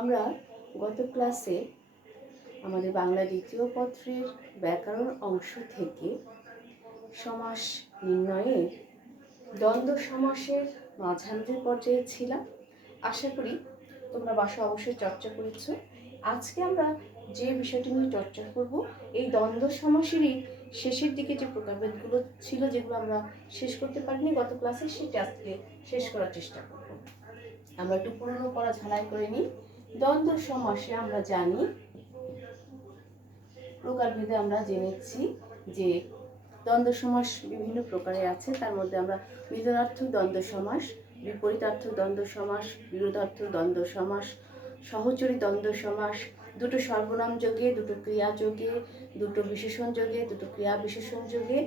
আমরা গত ক্লাসে আমাদের বাংলা দ্বিতীয় পত্রের ব্যাকরণ অংশ থেকে সমাস নির্ণয়ে দ্বন্দ্ব সমাসের মাঝামাঝি পর্যায়ে ছিলাম। আশা করি তোমরা বাসায় অবশ্যই চর্চা করেছো। আজকে আমরা যে বিষয়টি নিয়ে চর্চা করব, এই দ্বন্দ্ব সমাসেরই শেষের দিকে যে প্রকারভেদগুলো ছিল, যেগুলো আমরা শেষ করতে পারিনি গত ক্লাসে, সেটা আজকে শেষ করার চেষ্টা করব। আমরা একটু পুরনো পড়া ঝালাই করে নিই। দ্বন্দ্ব সমাসে আমরা জানি, প্রকারভেদে আমরা জেনেছি যে দ্বন্দ্ব সমাস বিভিন্ন প্রকারের আছে। তার মধ্যে আমরা মিলনার্থক দ্বন্দ্ব সমাস, বিপরীতার্থক দ্বন্দ্ব সমাস, বিরোধার্থক দ্বন্দ্ব সমাস, সহচরী দ্বন্দ্ব সমাস, দুটো সর্বনাম যোগে, দুটো ক্রিয়া যোগে, দুটো বিশেষণ যোগে, দুটো ক্রিয়া বিশেষণ যোগে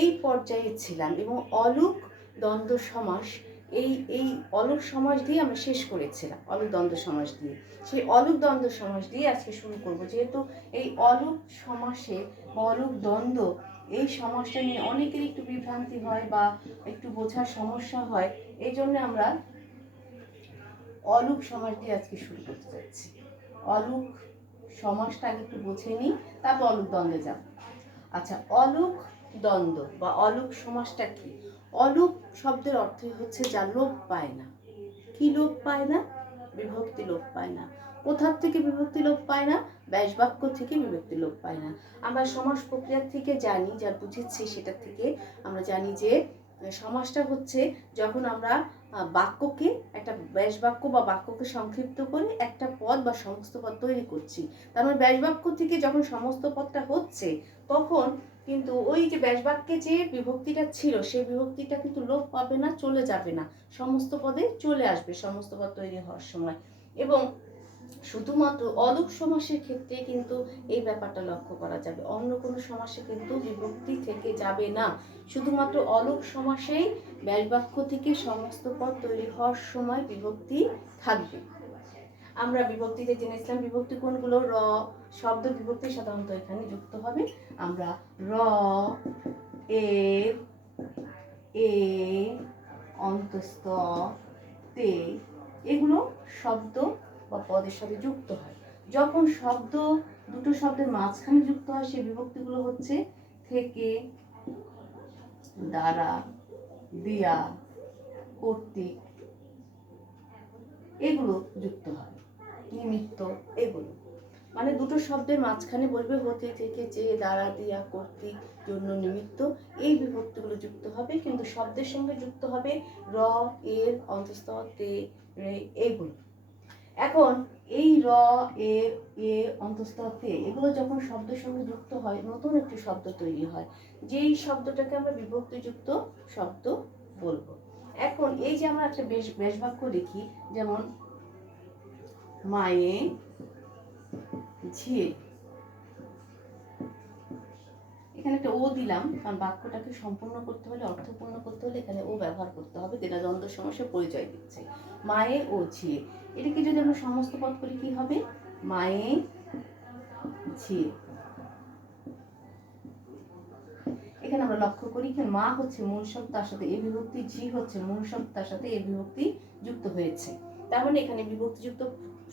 এই পর্যায়ে ছিলাম। এবং অলুক দ্বন্দ্ব সমাস, এই অলুক সমাস দিয়ে আমরা শেষ করেছিলাম, অলুক দ্বন্দ্ব সমাস দিয়ে। সেই অলুক দ্বন্দ্ব সমাস দিয়ে আজকে শুরু করব। যেহেতু এই অলুক সমাসে বা অলুক দ্বন্দ্ব, এই সমাসটা নিয়ে অনেকেরই একটু বিভ্রান্তি হয় বা একটু বোঝার সমস্যা হয়, এই জন্য আমরা অলুক সমাস দিয়ে আজকে শুরু করতে যাচ্ছি। অলুক সমাসটা আগে একটু বুঝে নিই, তারপর অলুক দ্বন্দ্বে যাব। আচ্ছা, অলুক দ্বন্দ্ব বা অলুক সমাসটা কি? অলুক শব্দের অর্থই হচ্ছে যা লোপ পায় না। কি লোপ পায় না? বিভক্তি লোপ পায় না। কোথার থেকে বিভক্তি লোপ পায় না? ব্যাস বাক্য থেকে বিভক্তি লোপ পায় না। আমরা সমাস প্রক্রিয়া থেকে জানি, যা বুঝেছি সেটা থেকে আমরা জানি যে সমাসটা হচ্ছে যখন আমরা বাক্যকে, একটা ব্যাস বাক্য বা বাক্যকে সংক্ষিপ্ত করে একটা পদ বা সমস্ত পদ তৈরি করছি। তার মানে ব্যাস বাক্য থেকে যখন সমস্ত পদটা হচ্ছে, তখন কিন্তু ওই যে ব্যাস বাক্যে যে বিভক্তিটা ছিল, সেই বিভক্তিটা কিন্তু লোপ পাবে না, চলে যাবে না, সমস্ত পদে চলে আসবে সমস্ত পদ তৈরি হওয়ার সময়। এবং শুধুমাত্র অলুক সমাসের ক্ষেত্রে কিন্তু এই ব্যাপারটা লক্ষ্য করা যাবে, অন্য কোনো সমাসে কিন্তু বিভক্তি থেকে যাবে না। শুধুমাত্র অলুক সমাসেই ব্যাস বাক্য থেকে সমস্ত পদ তৈরি হওয়ার সময় বিভক্তি থাকবে। আমরা বিভক্তিতে জেনেছিলাম বিভক্তি কোনগুলো? র শব্দ বিভক্তি সাধারণত এখানে যুক্ত হবে। আমরা র, এ, এ, অন্তস্থ, তে, এগুলো শব্দ বা পদের সাথে যুক্ত হয়। যখন শব্দ দুটো শব্দের মাঝখানে যুক্ত হয়, সেই বিভক্তিগুলো হচ্ছে থেকে, দ্বারা, দিয়া, কর্তৃক, এগুলো যুক্ত হয়। নিমিত্ত, এগুলো মানে দুটো শব্দের মাঝখানে বলবে হতে, থেকে, যে, দ্বারা, দিয়া, কর্তৃক, জন্য, নিমিত্ত, এই বিভক্তিগুলো যুক্ত হবে। কিন্তু শব্দের সঙ্গে যুক্ত হবে র, এর, অন্তস্থ, তে, রে, এগুলো। এখন এই র, এর, এ, অন্তস্থ, তে, এগুলো যখন শব্দের সঙ্গে যুক্ত হয়, নতুন একটি শব্দ তৈরি হয়, যেই শব্দটাকে আমরা বিভক্তিযুক্ত শব্দ বলবো। এখন এই যে আমরা একটা বেশ বাক্য লিখি, যেমন মায়ে ঝিয়ে, এখানে একটা ও দিলাম, কারণ বাক্যটাকে সম্পূর্ণ করতে হলে, অর্থপূর্ণ করতে হলে এখানে ও ব্যবহার করতে হবে, যেটা দ্বন্দ্ব সমাসের পরিচয় দিচ্ছে। মায়ে ও ঝিয়ে, এটাকে যদি আমরা সমস্ত পদ করি কি হবে? মায়ে ঝিয়ে। এখানে আমরা লক্ষ্য করি যে মা হচ্ছে মূল শব্দ, তার সাথে এ বিভক্তি, ঝি হচ্ছে মূল শব্দ, তার সাথে এ বিভক্তি যুক্ত হয়েছে। তার মানে এখানে বিভক্তিযুক্ত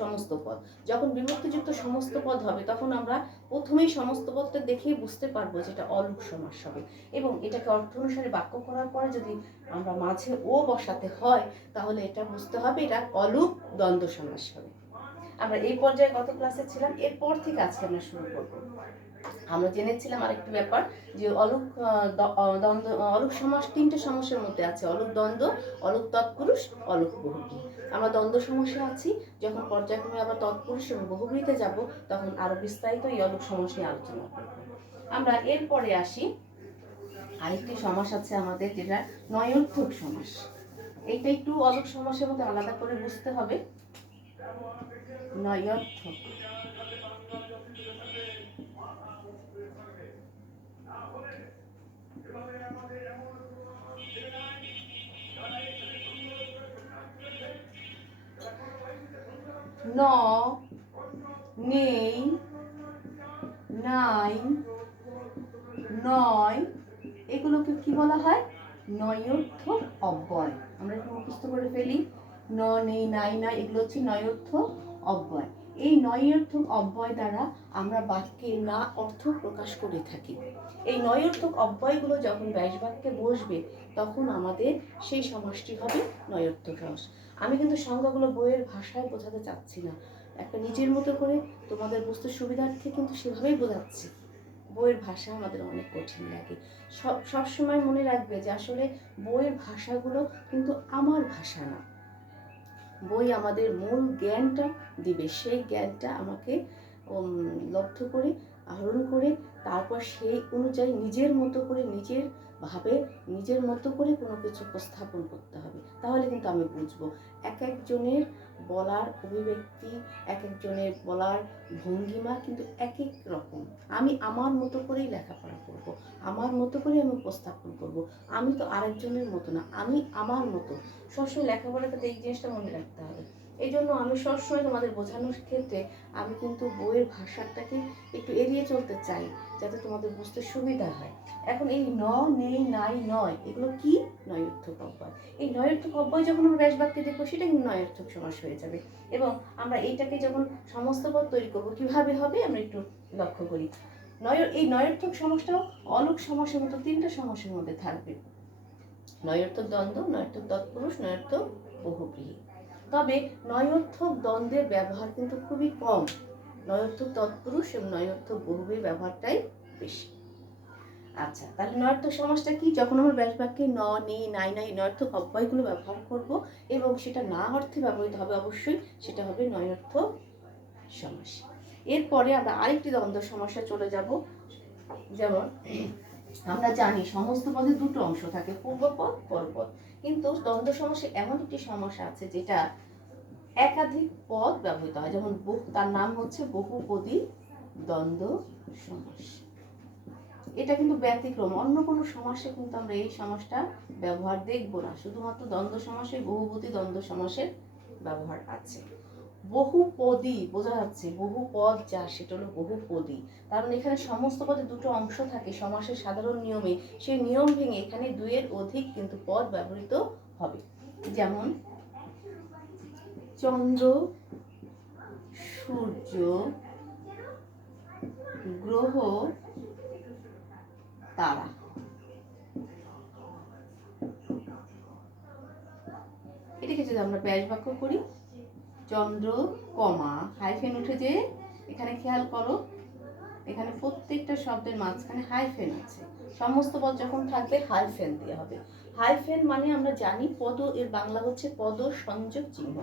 সমস্ত পদ। যখন বিভক্তিযুক্ত সমস্ত পদ হবে, তখন আমরা প্রথমেই সমস্ত পদটা দেখেই বুঝতে পারবো যেটা অলুক সমাস হবে। এবং এটাকে অর্থ অনুসারে বাক্য করার পরে যদি আমরা মাঝে ও বসাতে হয়, তাহলে এটা বুঝতে হবে এটা অলুক দ্বন্দ্ব সমাস হবে। আমরা এই পর্যায়ে গত ক্লাসে ছিলাম, এরপর থেকে আজকে আমরা শুরু করবো। আমরা জেনেছিলাম আরেকটি ব্যাপার, যে অলুক দ্বন্দ্ব, অলুক সমাস তিনটে সমাসের মধ্যে আছে: অলুক দ্বন্দ্ব, অলুক তৎপুরুষ, অলুক বহুব্রী। আমরা দ্বন্দ্ব সমস্যা আছি, যখন পর্যায়ক্রমে আবার তৎপুরুষ এবং বহুব্রীতে যাব, তখন আরো বিস্তারিত এই অলুক সমাস নিয়ে আলোচনা করব। আমরা এরপরে আসি, আরেকটি সমাস আছে আমাদের, যেটা নয়োর্থক সমাস। এইটা একটু অলুক সমাসের মধ্যে আলাদা করে বুঝতে হবে। নয়োর্থক, ন, নেই, নাই, নয়, এগুলোকে কি বলা হয়? নয়োর্থক অব্যয়। আমরা একটু মুখস্থ করে ফেলি। ন, নেই, নাই, নয়, এগুলো হচ্ছে নয়োর্থক অব্যয়। এই নঞর্থক অব্যয় দ্বারা আমরা বাক্যে না অর্থ প্রকাশ করে থাকি। এই নঞর্থক অব্যয়গুলো যখন ব্যাস বাক্যে বসবে তখন আমাদের সেই সমাসটি হবে নঞর্থক সমাস। আমি কিন্তু সংজ্ঞাগুলো বইয়ের ভাষায় বোঝাতে চাচ্ছি না, একটা নিজের মতো করে তোমাদের বুঝতে সুবিধার্থে কিন্তু সেভাবেই বোঝাচ্ছি। বইয়ের ভাষা আমাদের অনেক কঠিন লাগে। সবসময় মনে রাখবে যে আসলে বইয়ের ভাষাগুলো কিন্তু আমার ভাষা না। বই আমাদের মূল জ্ঞানটা দিবে, সেই জ্ঞানটা আমাকে লব্ধ করে আহরণ করে তারপর সেই অনুযায়ী নিজের মতো করে নিজের ভাবে নিজের মতো করে কোনো কিছু উপস্থাপন করতে হবে, তাহলে কিন্তু আমি বুঝবো। এক একজনের বলার অভিব্যক্তি, এক একজনের বলার ভঙ্গিমা কিন্তু এক এক রকম। আমি আমার মতো করেই লেখাপড়া করব, আমার মতো করে আমি উপস্থাপন করব। আমি তো আরেকজনের মতো না, আমি আমার মতো। সবসময় লেখাপড়াতে এই জিনিসটা মনে রাখতে হবে। এই জন্য আমি সবসময় তোমাদের বোঝানোর ক্ষেত্রে আমি কিন্তু বইয়ের ভাষাটাকে একটু এড়িয়ে চলতে চাই, যাতে তোমাদের বুঝতে সুবিধা হয়। এখন এই ন, নেই, নাই, নয়, এগুলো কি? নঞর্থক অব্যয়। এই নঞর্থক অব্যয় যখন আমরা ব্যাস বাক্যে দেখবো সেটা কিন্তু নঞর্থক সমাস হয়ে যাবে। এবং আমরা এইটাকে যখন সমস্ত পদ তৈরি করবো কিভাবে হবে আমরা একটু লক্ষ্য করি। এই নঞর্থক সমাসটাও অলুক সমাসের মতো তিনটা সমাসের মধ্যে থাকবে: নঞর্থক দ্বন্দ্ব, নঞর্থক তৎপুরুষ, নঞর্থক বহুব্রীহি। তবে নঞর্থক দ্বন্দ্বের ব্যবহার কিন্তু খুবই কম। নঞর্থক তৎপুরুষ এবং নঞর্থক বহুব্রীহির ব্যবহারটাই বেশি। আচ্ছা, তাহলে নঞর্থক সমাসটা কি? যখন আমরা ব্যাস বাক্যে ন, নেই, নাই, নাই নঞর্থক অব্যয়গুলো ব্যবহার করব এবং সেটা না অর্থে ব্যবহৃত হবে অবশ্যই, সেটা হবে নঞর্থক সমাস। এরপরে আমরা আরেকটি দ্বন্দ্ব সমাসে চলে যাব। যেমন আমরা জানি সমস্ত পদে দুটো অংশ থাকে, পূর্বপদ, পরপদ। কিন্তু দ্বন্দ্ব সমাসে এমন একটি সমস্যা আছে যেটা একাধিক পদ ব্যবহৃত হয়, যেমন তার নাম হচ্ছে বহুপদী দ্বন্দ্ব সমাস। এটা কিন্তু ব্যতিক্রম, অন্য কোনো সমাসে কিন্তু আমরা এই সমাসটা ব্যবহার দেখব না, শুধুমাত্র দ্বন্দ্ব সমাসে বহুপদী দ্বন্দ্ব সমাসের ব্যবহার আছে। বহুপদী বোঝা যাচ্ছে, বহু পদ যা সেটা হলো বহুপদী, কারণ এখানে সমস্ত পদে দুটো অংশ থাকে সমাসের সাধারণ নিয়মে, সেই নিয়ম ভেঙে এখানে দুইয়ের অধিক কিন্তু পদ ব্যবহৃত হবে। যেমন চন্দ্র, সূর্য, গ্রহ, তারা। এটাকে যদি আমরা ব্যাস বাক্য করি, চন্দ্র, কমা, হাইফেন উঠে যে এখানে খেয়াল করো, এখানে প্রত্যেকটা শব্দের মাঝখানে হাইফেন আছে। সমস্ত পদ যখন থাকবে হাইফেন দিয়ে হবে। হাইফেন মানে আমরা জানি পদ, এর বাংলা হচ্ছে পদ সংযোগ চিহ্ন।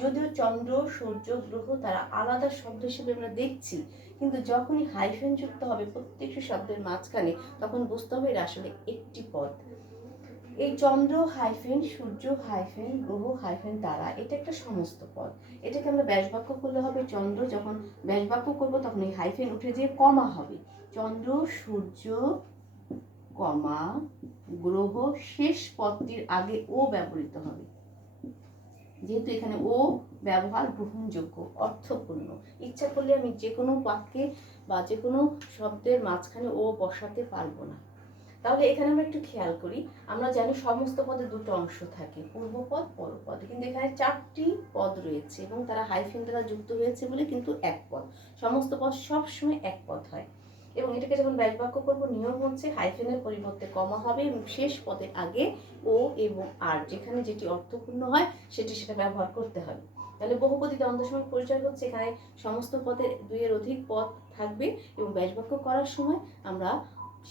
যদিও চন্দ্র, সূর্য, গ্রহ তারা আলাদা শব্দ হিসেবে আমরা দেখছি, কিন্তু যখনই হাইফেন যুক্ত হবে প্রত্যেকটি শব্দের মাঝখানে তখন বুঝতে হবে এটা আসলে একটি পদ। এই চন্দ্র হাইফেন, সূর্য হাইফেন, গ্রহ হাইফেন, তারা, এটা একটা সমস্ত পদ। এটাকে আমরা ব্যাস বাক্য করলে হবে চন্দ্র, যখন ব্যাস বাক্য করবো তখন এই হাইফেন উঠে যেয়ে কমা হবে। চন্দ্র, সূর্য, কমা, গ্রহ, শেষ পদটির আগে ও ব্যবহৃত হবে, যেহেতু এখানে ও ব্যবহার গ্রহণযোগ্য, অর্থপূর্ণ। ইচ্ছা করলে আমি যে কোনো বাক্যে বা যে কোনো শব্দের মাঝখানে ও বসাতে পারবো না। তাহলে এখানে আমরা একটু খেয়াল করি, আমরা জানি সমস্ত পদে দুটো অংশ থাকে, পূর্বপদ, পরপদ, কিন্তু এখানে চারটি পদ রয়েছে এবং তারা হাইফেন দ্বারা যুক্ত হয়েছে বলে কিন্তু এক পদ। সমস্ত পদ সবসময় এক পদ হয় এবং এটাকে যখন ব্যাস বাক্য করবো নিয়ম হচ্ছে হাইফেনের পরিবর্তে কমা হবে এবং শেষ পদের আগে ও এবং আর, যেখানে যেটি অর্থপূর্ণ হয় সেটা ব্যবহার করতে হবে। তাহলে বহুপদী দ্বন্দ্ব সময় পরিচয় হচ্ছে এখানে সমস্ত পদের দুইয়ের অধিক পদ থাকবে এবং ব্যাস বাক্য করার সময় আমরা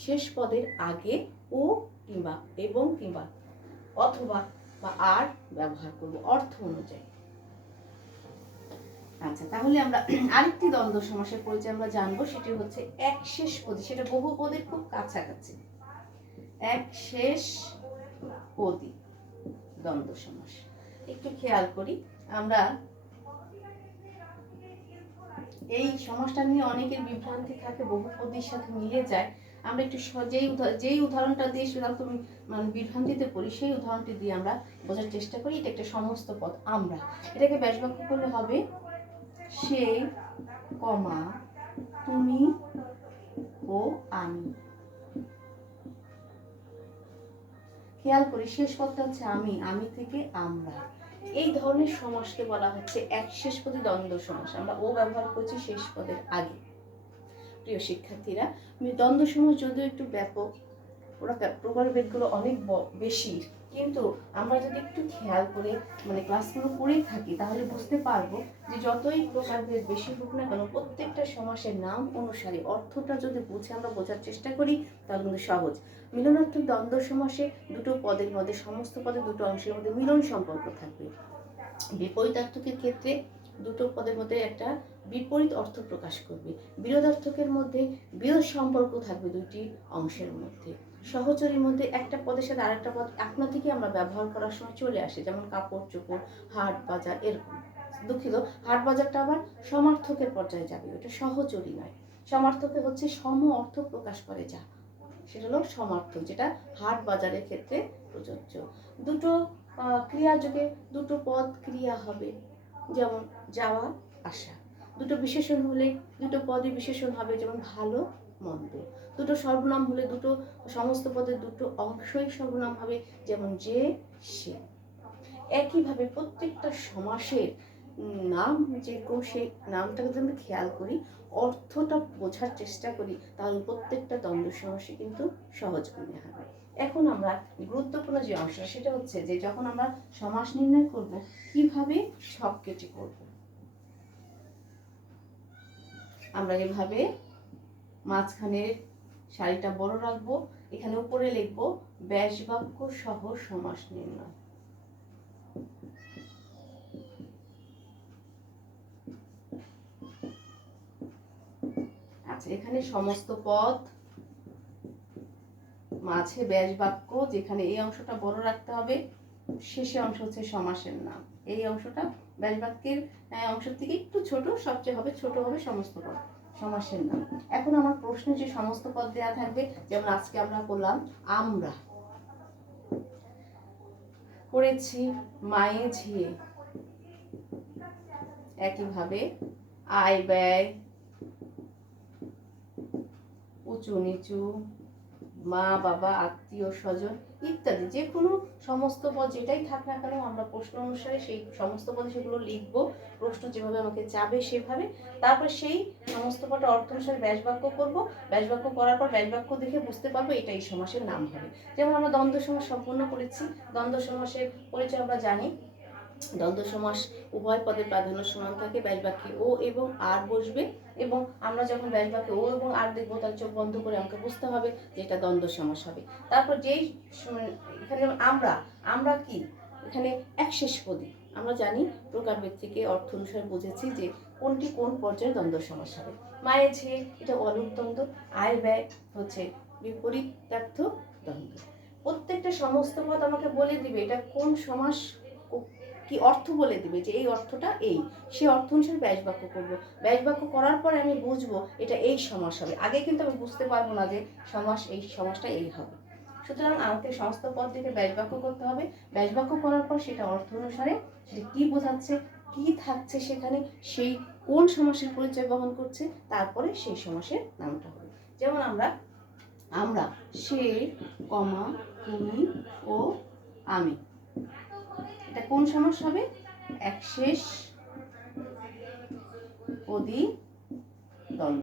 শেষ পদের আগে ও কিংবা এবং কিংবা অথবা বা আর ব্যবহার করব অর্থ অনুযায়ী। আচ্ছা, তাহলে আমরা আরেকটি দ্বন্দ্ব সমাসের পরিচয় আমরা জানবো, সেটি হচ্ছে এক শেষ পদী। সেটা বহু পদের খুব কাছাকাছি, এক শেষ পদী দ্বন্দ্ব সমাস। একটু খেয়াল করি, আমরা এই সমাসটা নিয়ে অনেকের বিভ্রান্তি থাকে, বহুপদীর সাথে মিলে যায়। আমরা একটু যেই উদাহরণটা দিয়ে সেটা তুমি মানে বিভ্রান্তিতে পড়ি, সেই উদাহরণটি দিয়ে আমরা বোঝার চেষ্টা করি। এটা একটা সমস্ত পদ। আমরা এটাকে ব্যাস বাক্য করলে হবে সে, কমা, তুমি ও আমি। খেয়াল করি শেষ পদটা হচ্ছে আমি, আমি থেকে আমরা। এই ধরনের সমাসকে বলা হচ্ছে এক শেষ পদী দ্বন্দ্ব সমাস। আমরা ও ব্যবহার করছি শেষ পদের আগে। প্রিয় শিক্ষার্থীরা, দ্বন্দ্ব সমাস যদিও একটু ব্যাপক, ওরা প্রকারভেদগুলো অনেক বেশি, কিন্তু আমরা যদি একটু খেয়াল করে ক্লাসগুলো করেই থাকি তাহলে বুঝতে পারবো যে যতই প্রকারভেদ বেশি হোক না কেন প্রত্যেকটা সমাসের নাম অনুসারে অর্থটা যদি বুঝে আমরা বোঝার চেষ্টা করি তাহলে কিন্তু সহজ। মিলনার্থক দ্বন্দ্ব সমাসে দুটো পদের মধ্যে, সমস্ত পদের দুটো অংশের মধ্যে মিলন সম্পর্ক থাকবে। বিপরীতার্থকের ক্ষেত্রে দুটো পদের মধ্যে একটা বিপরীত অর্থ প্রকাশ করবে। বিরোধার্থকের মধ্যে বিরোধ সম্পর্ক থাকবে দুইটি অংশের মধ্যে। সহচরীর মধ্যে একটা পদের সাথে আরেকটা পদ আপনা থেকে আমরা ব্যবহার করার সময় চলে আসে, যেমন কাপড় চোপড়, হাট বাজার, এরকম। দুঃখিত, হাট বাজারটা আবার সমার্থকের পর্যায়ে যাবে, ওটা সহচরী নয়। সমার্থকে হচ্ছে সম অর্থ প্রকাশ করে যা, সেটা হলো সমার্থক, যেটা হাট বাজারের ক্ষেত্রে প্রযোজ্য। দুটো ক্রিয়াযোগে দুটো পদ ক্রিয়া হবে, যেমন যাওয়া আসা। দুটো বিশেষণ হলে দুটো পদই বিশেষণ হবে, যেমন ভালো মন্দ। দুটো সর্বনাম হলে দুটো সমস্ত পদের দুটো অংশই সর্বনাম হবে, যেমন যে সে। একইভাবে প্রত্যেকটা সমাসের নাম যেরকম, সেই নামটাকে যদি আমরা খেয়াল করি, অর্থটা বোঝার চেষ্টা করি, তাহলে প্রত্যেকটা দ্বন্দ্ব সমাসই কিন্তু সহজ মনে হবে। এখন আমরা গুরুত্বপূর্ণ যে অংশটা, সেটা হচ্ছে যে যখন আমরা সমাস নির্ণয় করব কিভাবে ছক কেটে করব। আমরা এভাবে মাঝখানের সারিটা বড় রাখবো, এখানে উপরে লিখবো ব্যাস বাক্য সহ সমাস নির্ণয়। আচ্ছা, এখানে সমস্ত পদ, মাঝে ব্যাস বাক্য, যেখানে এই অংশটা বড় রাখতে হবে, শেষে অংশ হচ্ছে সমাসের নাম। এই অংশটা ব্যাস বাক্যের অংশ থেকে একটু ছোট, সবচেয়ে হবে ছোট হবে সমস্ত পদ, সমাসের নাম। এখন আমার প্রশ্নে যে সমস্ত পদ দেওয়া থাকবে, যেমন আজকে আমরা করলাম আমরা, করেছি মায়ে ঝিয়ে, একইভাবে আয় ব্যয়, উঁচু নিচু, মা বাবা, আত্মীয় স্বজন ইত্যাদি, যে কোনো সমস্ত পদ যেটাই থাক না কেন আমরা প্রশ্ন অনুসারে সেই সমস্ত পদে সেগুলো লিখবো, প্রশ্ন যেভাবে আমাকে চাবে সেভাবে। তারপর সেই সমস্ত পদের অর্থ অনুসারে ব্যাস বাক্য করবো। ব্যাস বাক্য করার পর ব্যাস বাক্য দেখে বুঝতে পারবো এটা এই সমাসের নাম হবে। যেমন আমরা দ্বন্দ্ব সমাস সম্পূর্ণ করেছি। দ্বন্দ্ব সমাসের পরিচয় আমরা জানি। দ্বন্দ্ব সমাস উভয় পদের প্রাধান্য সমান থাকে, ব্যাস বাক্যে ও এবং আর বসবে, এবং আমরা যখন ব্যাস বাক্যে ও এবং আর দেখবো তার চোখ বন্ধ করে আমাকে বুঝতে হবে যে এটা দ্বন্দ্ব সমাস হবে। তারপর যেই এখানে আমরা কি এখানে এক শেষ পদী, আমরা জানি প্রকারভেদ থেকে অর্থ অনুসারে বুঝেছি যে কোনটি কোন পর্যায়ে দ্বন্দ্ব সমাস হবে। মায়ে ঝিয়ে এটা অলুক দ্বন্দ্ব, আয় ব্যয় হচ্ছে বিপরীতার্থ দ্বন্দ্ব। প্রত্যেকটা সমস্ত পদ আমাকে বলে দিবে এটা কোন সমাস, কি অর্থ বলে দিবে যে এই অর্থটা এই, সে অর্থ অনুসারে ব্যাস বাক্য করবো। ব্যাস বাক্য করার পরে আমি বুঝবো এটা এই সমাস হবে। আগে কিন্তু আমি বুঝতে পারবো না যে সমাস, এই সমাসটা এই হবে। সুতরাং আমাকে সমস্ত পদ থেকে ব্যাস বাক্য করতে হবে। ব্যাস বাক্য করার পর সেটা অর্থ অনুসারে সেটা কি বোঝাচ্ছে, কি থাকছে সেখানে, সেই কোন সমাসের পরিচয় বহন করছে, তারপরে সেই সমাসের নামটা হবে। যেমন আমরা সে, কমা, তুমি ও আমি, এটা কোন সমাস হবে? এক শেষ পদী